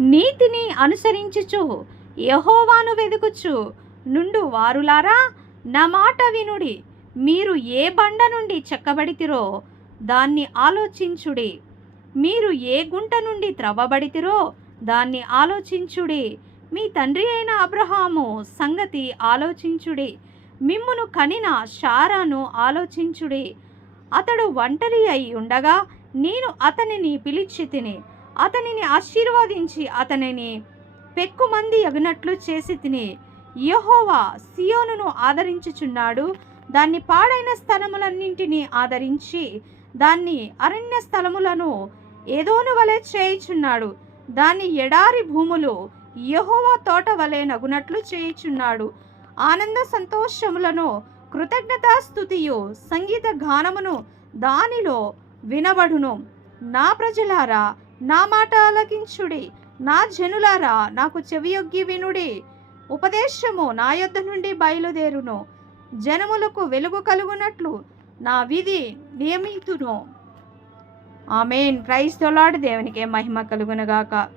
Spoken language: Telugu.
నీతిని అనుసరించుచు యెహోవాను వెదుకుచు నుండు వారులారా, నా మాట వినుడి. మీరు ఏ బండ నుండి చెక్కబడితిరో దాన్ని ఆలోచించుడి. మీరు ఏ గుంట నుండి త్రవ్వబడితిరో దాన్ని ఆలోచించుడి. మీ తండ్రి అయిన అబ్రహాము సంగతి ఆలోచించుడి. మిమ్మును కనిన శారాను ఆలోచించుడి. అతడు ఒంటరి అయి ఉండగా నేను అతనిని పిలిచి తిని, అతనిని ఆశీర్వదించి అతనిని పెక్కుమంది యగునట్లు చేసి తిని. యెహోవా సియోనును ఆదరించుచున్నాడు. దాన్ని పాడైన స్థలములన్నింటినీ ఆదరించి దాన్ని అరణ్య స్థలములను ఏదోను వలె చేయుచున్నాడు. దాని ఎడారి భూములు యెహోవా తోట వలె నగునట్లు చేయుచున్నాడు. ఆనంద సంతోషములను, కృతజ్ఞతాస్తుతియు, సంగీత గానమును దానిలో వినబడును. నా ప్రజలారా, నా మాట ఆలకించుడి. నా జనులారా, నాకు చెవియొగ్గి వినుడి. ఉపదేశము నా యొద్ద నుండి బయలుదేరును. జనములకు వెలుగు కలుగునట్లు నా విధి నియమితును. ఆమేన్. Praise the lord. దేవునికే మహిమ కలుగునుగాక.